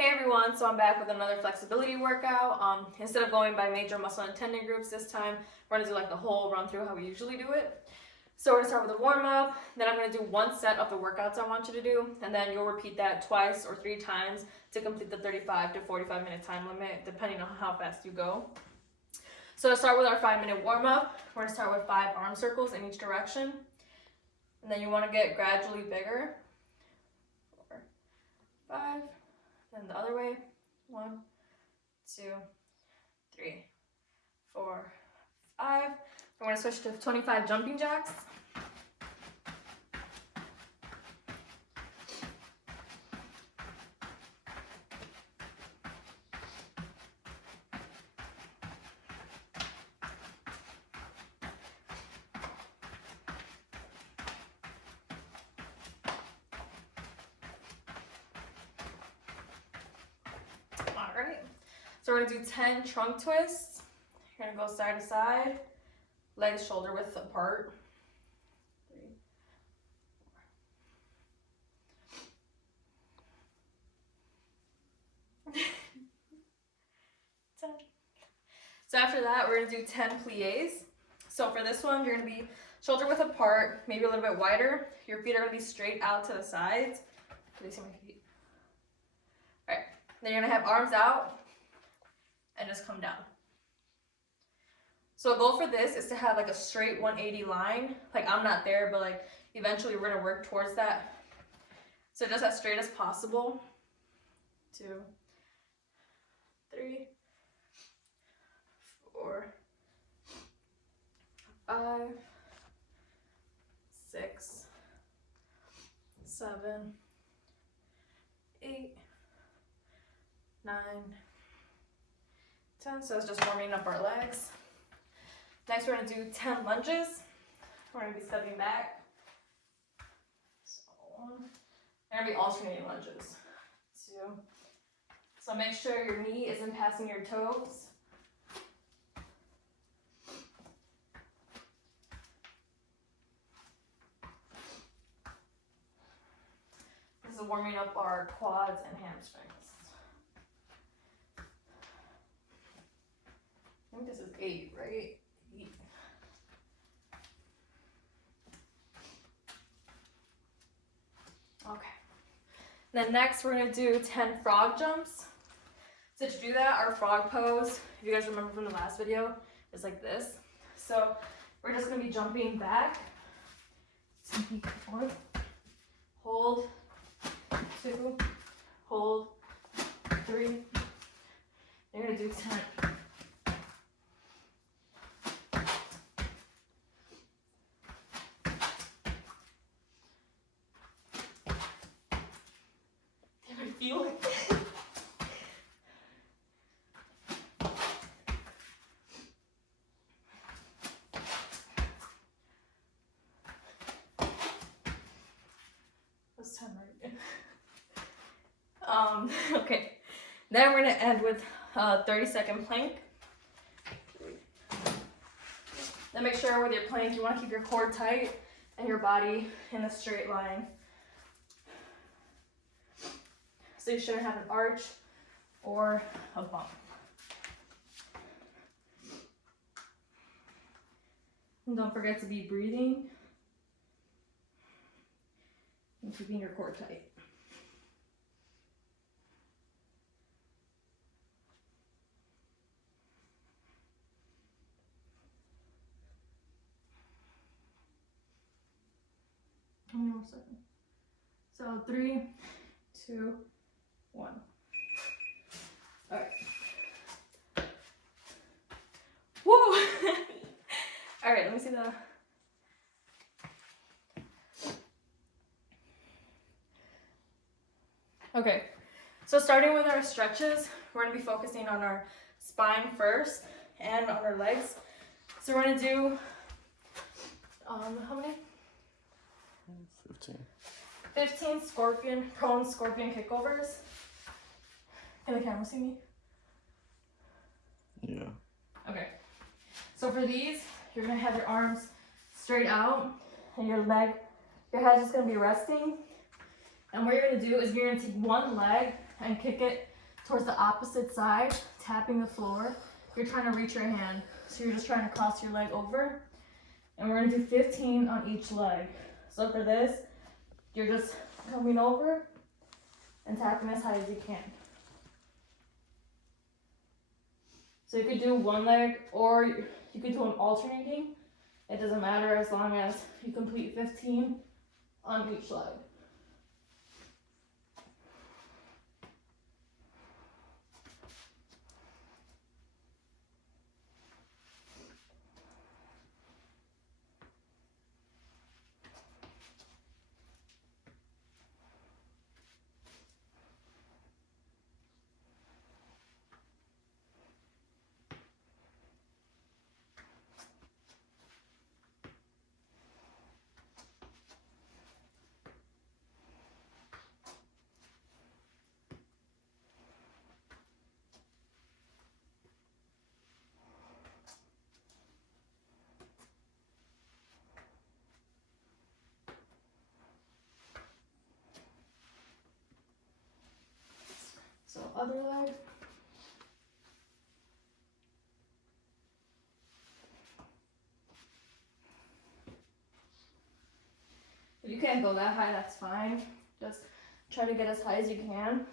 Hey everyone, so I'm back with another flexibility workout. Instead of going by major muscle and tendon groups this time, we're gonna do like the whole run through how we usually do it. So we're gonna start with a warm up, then I'm gonna do one set of the workouts I want you to do, and then you'll repeat that twice or 3 times to complete the 35 to 45 minute time limit, depending on how fast you go. So to start with our 5-minute warm up, we're gonna start with 5 arm circles in each direction, and then you wanna get gradually bigger. 4, 5. Then the other way, 1, 2, 3, 4, 5. We're going to switch to 25 jumping jacks. Alright, so we're going to do 10 trunk twists. You're going to go side to side, legs shoulder width apart. 3, 4. 10. So after that, we're going to do 10 plies. So for this one, you're going to be shoulder width apart, maybe a little bit wider. Your feet are going to be straight out to the sides. Can you see my feet? Alright. Then you're going to have arms out and just come down. So a goal for this is to have like a straight 180 line. Like I'm not there, but like eventually we're going to work towards that. So just as straight as possible. 2, 3, 4, 5, 6, 7, 8, 9, 10. So it's just warming up our legs. Next, we're going to do 10 lunges. We're going to be stepping back. So they're going to be alternating lunges. 2. So make sure your knee isn't passing your toes. This is warming up our quads and hamstrings. I think this is 8, right? 8. Okay. Then next we're going to do 10 frog jumps. So to do that, our frog pose, if you guys remember from the last video, is like this. So we're just going to be jumping back, 4, hold, 2, hold, 3. You're going to do 10. Feel it. That's 10, right? Okay. Then we're gonna end with a 30-second plank. Then make sure with your plank you want to keep your core tight and your body in a straight line. So you shouldn't have an arch or a bump. And don't forget to be breathing and keeping your core tight. One more second. So 3, 2, 1. All right. Woo! All right, let me see the. Okay, so starting with our stretches, we're gonna be focusing on our spine first and on our legs. So we're gonna do, how many? 15. 15 prone scorpion kickovers. Can the camera see me? Yeah. Okay. So for these, you're gonna have your arms straight out and your head's just gonna be resting. And what you're gonna do is you're gonna take one leg and kick it towards the opposite side, tapping the floor. You're trying to reach your hand. So you're just trying to cross your leg over. And we're gonna do 15 on each leg. So for this, you're just coming over and tapping as high as you can. So you could do one leg or you could do them alternating. It doesn't matter as long as you complete 15 on each leg. So other leg. If you can't go that high, that's fine. Just try to get as high as you can.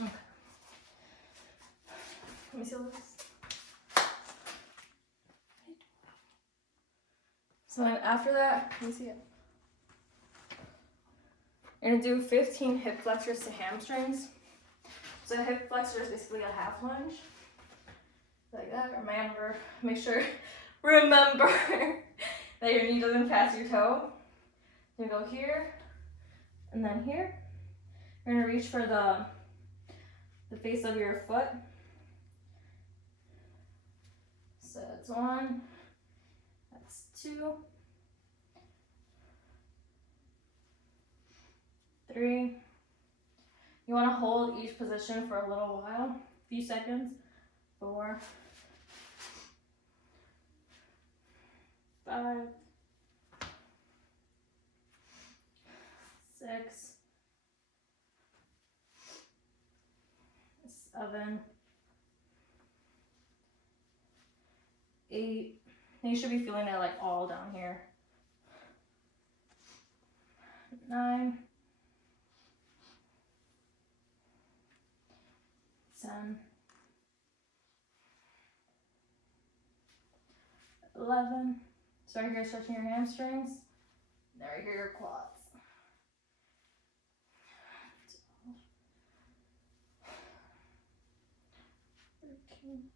Okay. Let me see this. So then after that, let me see it. You're gonna do 15 hip flexors to hamstrings. So a hip flexor is basically a half lunge. Like that. Make sure, remember that your knee doesn't pass your toe. You're gonna go here and then here. You're gonna reach for the face of your foot. So that's 1, that's 2, 3. You want to hold each position for a little while, a few seconds. 4, 5, 6, 7, 8. And you should be feeling it like all down here. 9, 10, 11. So right here, stretching your hamstrings. Now right here, your quads. 13,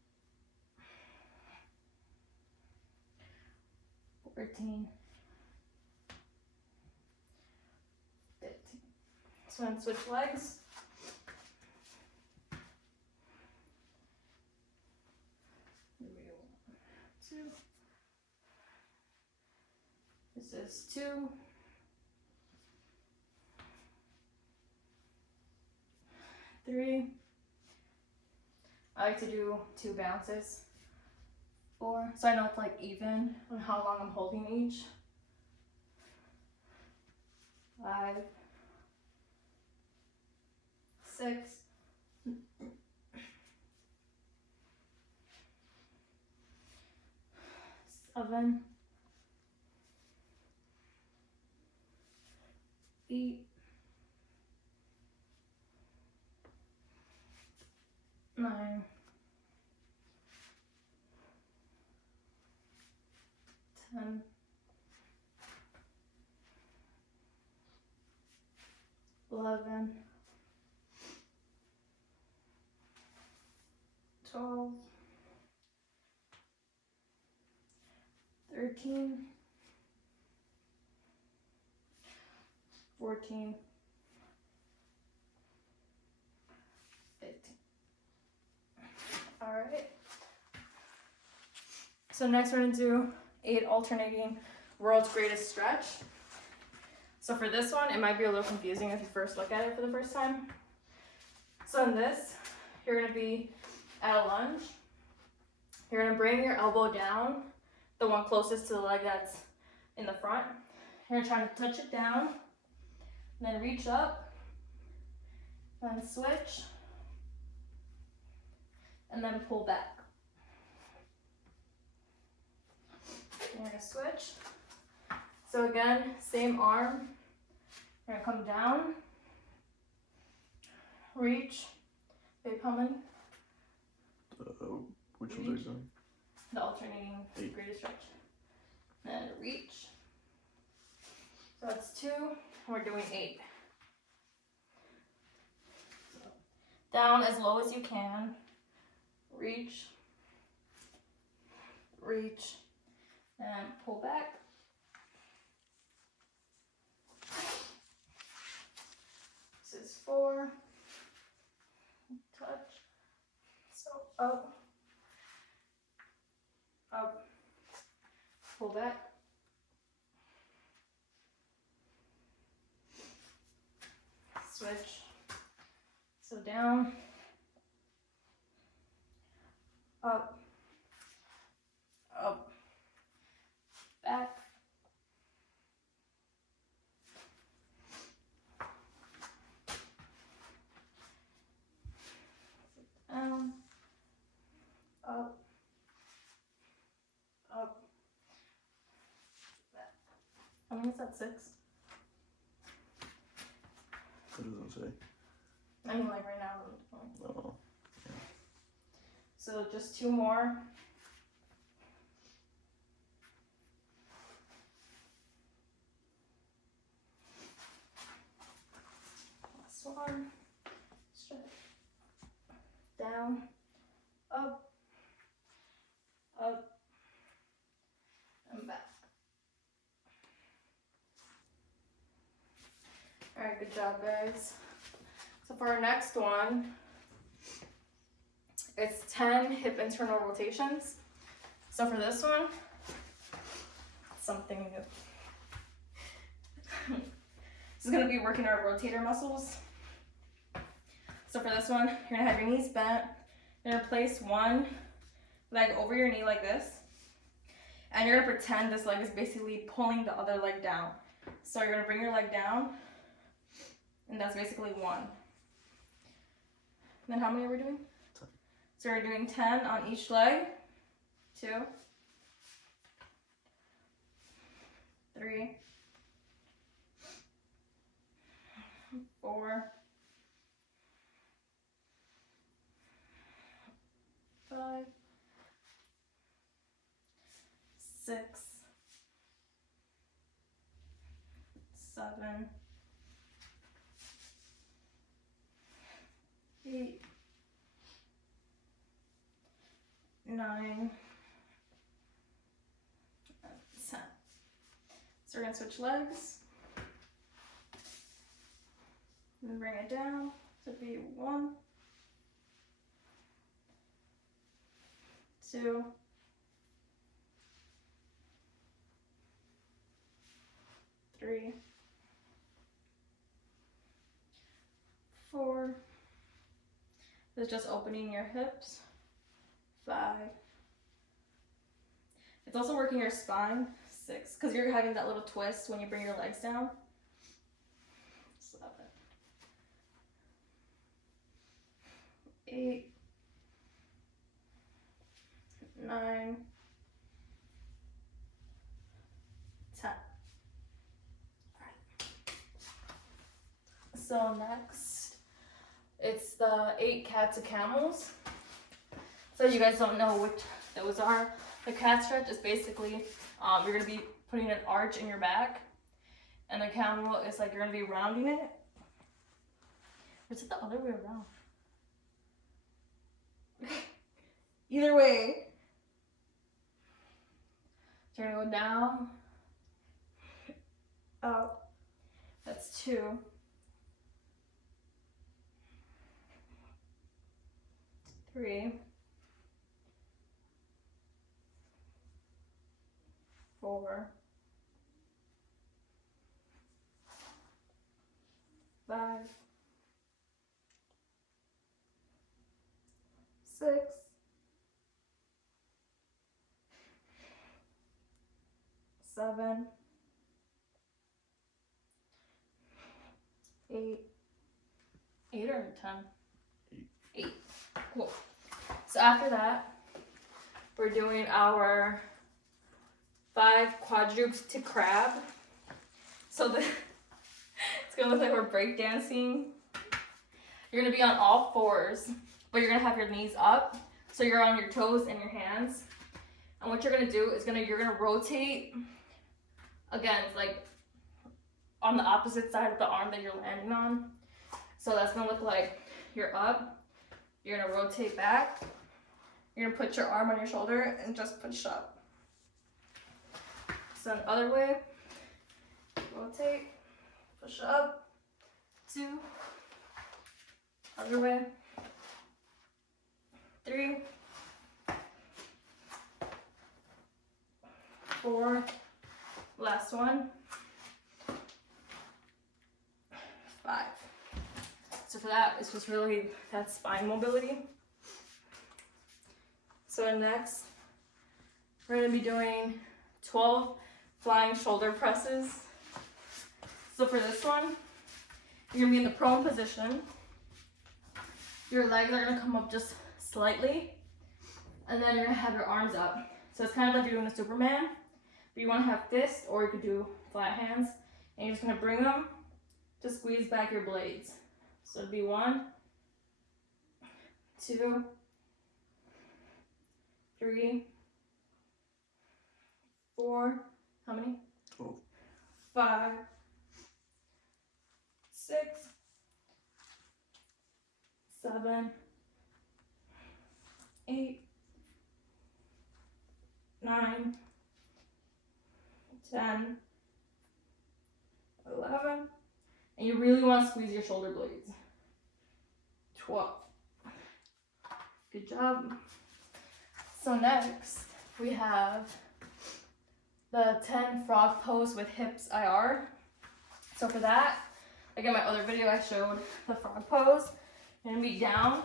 14, 15. So then switch legs. Maybe 1, 2. This is 2. 3. I like to do 2 bounces. 4. So I know it's like even on how long I'm holding each. 5, 6, 7, 8, 9, 10, 11, 12, 13, 14, 15. All right. So next we're gonna do 8 alternating world's greatest stretch. So for this one, it might be a little confusing if you first look at it for the first time. So in this, you're gonna be at a lunge. You're gonna bring your elbow down, the one closest to the leg that's in the front. You're gonna try to touch it down, then reach up, then switch, and then pull back. You're gonna switch. So again, same arm. You're gonna come down, reach. Babe, how many? Which ones are you doing? The alternating 8. greatest stretch. And reach. So that's 2. We're doing 8. So down as low as you can. Reach. Reach. And pull back. This is 4. Touch. So up. Up. Pull back. Switch. So down. Up. Up. Back. Down. Up. Up. Back. I mean, is that 6? It doesn't say. I mean, like right now. Oh. So just 2 more. Last one. Stretch. Down. Up. Up. And back. Alright, good job, guys. So for our next one, it's 10 hip internal rotations. So for this one, something new. This is gonna be working our rotator muscles. So for this one, you're gonna have your knees bent. You're gonna place one leg over your knee like this. And you're gonna pretend this leg is basically pulling the other leg down. So you're gonna bring your leg down, and that's basically 1. Then how many are we doing? 10. So we're doing 10 on each leg. 2, 3, 4, 5, 6, 7, 8, 9, 10. So we're gonna switch legs and bring it down to be 1, 2, 3, 4. It's just opening your hips. 5. It's also working your spine. 6, because you're having that little twist when you bring your legs down. 7, 8, 9, 10. So next, it's the 8 cats of camels. So you guys don't know which those are. The cat stretch is basically, you're gonna be putting an arch in your back, and the camel is like you're gonna be rounding it. Or is it the other way around? Either way. So you're gonna go down, up. That's 2. 3. 4. 5. 6. 7. 8. 8 or 10? 8. Cool. So after that, we're doing our 5 quadruped Stu Crab. So it's gonna look like we're breakdancing. You're gonna be on all 4s, but you're gonna have your knees up, so you're on your toes and your hands. And what you're gonna do is you're gonna rotate again, like on the opposite side of the arm that you're landing on. So that's gonna look like you're up. You're gonna rotate back. You're gonna put your arm on your shoulder and just push up. So the other way, rotate, push up, 2, other way, 3, 4, last one, 5. So for that, it's just really that spine mobility. So next, we're gonna be doing 12 flying shoulder presses. So for this one, you're gonna be in the prone position. Your legs are gonna come up just slightly, and then you're gonna have your arms up. So it's kind of like you're doing the Superman, but you wanna have fists, or you could do flat hands, and you're just gonna bring them to squeeze back your blades. So it'd be 1, 2, 3, 4, how many? 12. 5, 6, 7, 8, 9, 10, 11, and you really want to squeeze your shoulder blades. 12. Good job. So next we have the 10 frog pose with hips IR. So for that, like in my other video I showed the frog pose. You're gonna be down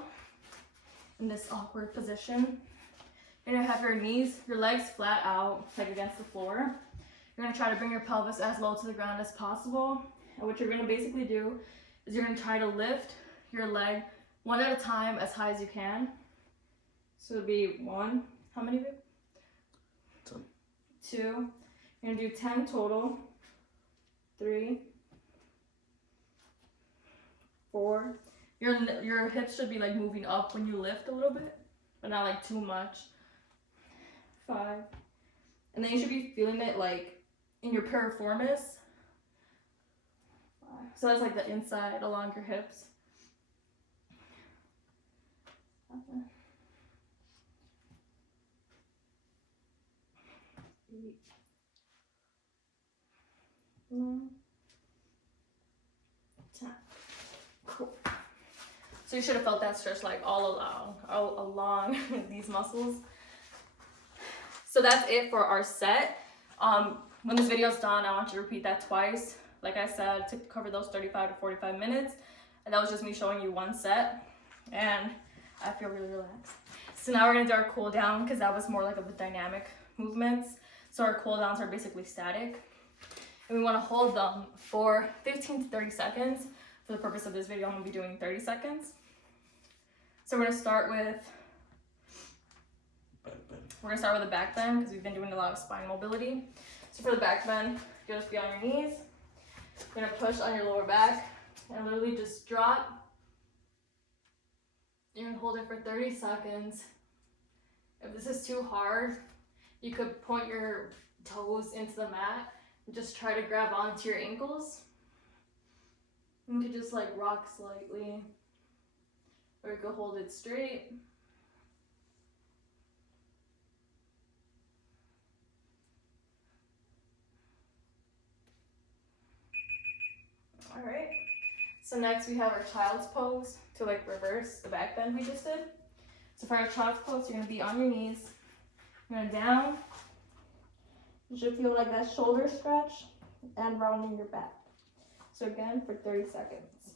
in this awkward position. You're gonna have your knees, your legs flat out, like against the floor. You're gonna try to bring your pelvis as low to the ground as possible. And what you're gonna basically do is you're gonna try to lift your leg one at a time as high as you can. So it'll be 1, how many of you? 10. 2, you're gonna do 10 total. 3, 4. Your hips should be like moving up when you lift a little bit, but not like too much. 5, and then you should be feeling it like in your piriformis. 5. So that's like the inside along your hips. 7, 8, 9, 10. Cool. So you should have felt that stretch like all along these muscles. So that's it for our set. When this video is done, I want you to repeat that twice. Like I said, to cover those 35 to 45 minutes. And that was just me showing you one set. And I feel really relaxed. So now we're gonna do our cool down, because that was more like of the dynamic movements. So our cool downs are basically static. And we wanna hold them for 15 to 30 seconds. For the purpose of this video, I'm gonna be doing 30 seconds. So we're gonna start with the back bend, because we've been doing a lot of spine mobility. So for the back bend, you'll just be on your knees. You're gonna push on your lower back and literally just drop. You're gonna hold it for 30 seconds. If this is too hard, you could point your toes into the mat and just try to grab onto your ankles. You could just like rock slightly or you can hold it straight. All right. So next we have our child's pose to like reverse the back bend we just did. So for our child's pose, you're gonna be on your knees. You're gonna down. You should feel like that shoulder stretch and rounding your back. So again, for 30 seconds.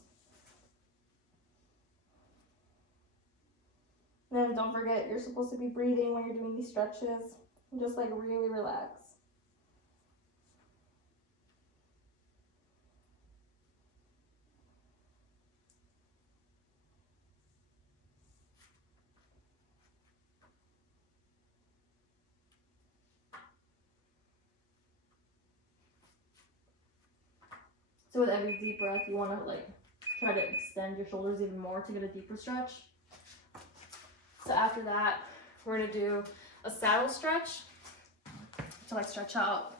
And then don't forget, you're supposed to be breathing when you're doing these stretches. Just like really relax. So with every deep breath, you want to like try to extend your shoulders even more to get a deeper stretch. So after that, we're gonna do a saddle stretch to like stretch out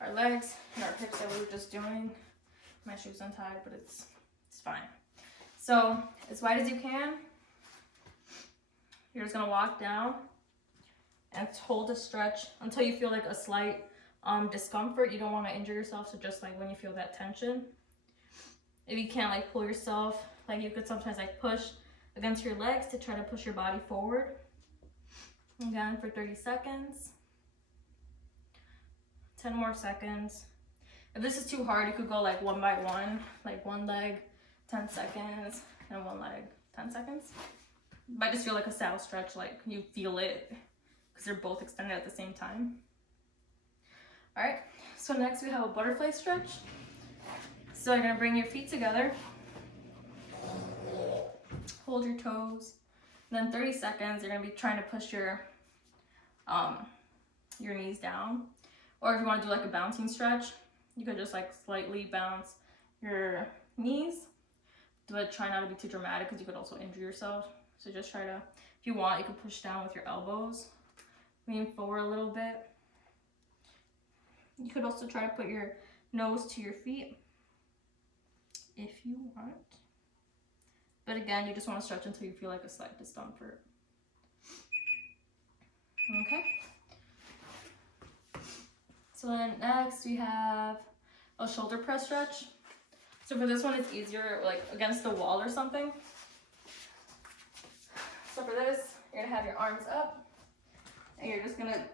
our legs and our hips that we were just doing. My shoe's untied, but it's fine. So as wide as you can, you're just gonna walk down and hold the stretch until you feel like a slight discomfort. You don't want to injure yourself, so just like when you feel that tension, if you can't like pull yourself, like you could sometimes like push against your legs to try to push your body forward. Again for 30 seconds. 10 more seconds. If this is too hard, you could go like one by one, like one leg 10 seconds and one leg 10 seconds. But I just feel like a saddle stretch, like you feel it because they're both extended at the same time. All right, so next we have a butterfly stretch. So you're gonna bring your feet together, hold your toes, and then 30 seconds, you're gonna be trying to push your knees down. Or if you wanna do like a bouncing stretch, you could just like slightly bounce your knees, but try not to be too dramatic because you could also injure yourself. So just try to, if you want, you can push down with your elbows, lean forward a little bit. You could also try to put your nose to your feet if you want. But again, you just want to stretch until you feel like a slight discomfort. Okay. So then next we have a shoulder press stretch. So for this one, it's easier like against the wall or something. So for this, you're gonna have your arms up and you're just gonna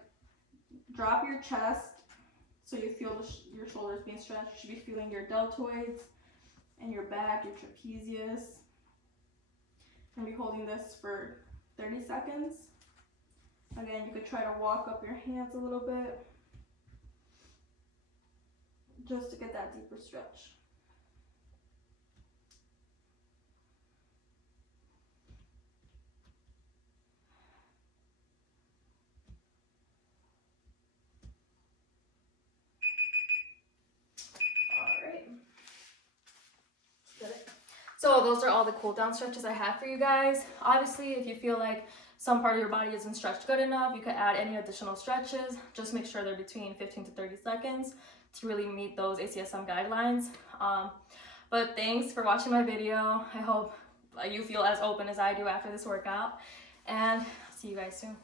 drop your chest. So you feel your shoulders being stretched. You should be feeling your deltoids and your back, your trapezius. And be holding this for 30 seconds. Again, you could try to walk up your hands a little bit just to get that deeper stretch. So those are all the cool down stretches I have for you guys. Obviously, if you feel like some part of your body isn't stretched good enough, you could add any additional stretches. Just make sure they're between 15 to 30 seconds to really meet those ACSM guidelines. But thanks for watching my video. I hope you feel as open as I do after this workout, and I'll see you guys soon.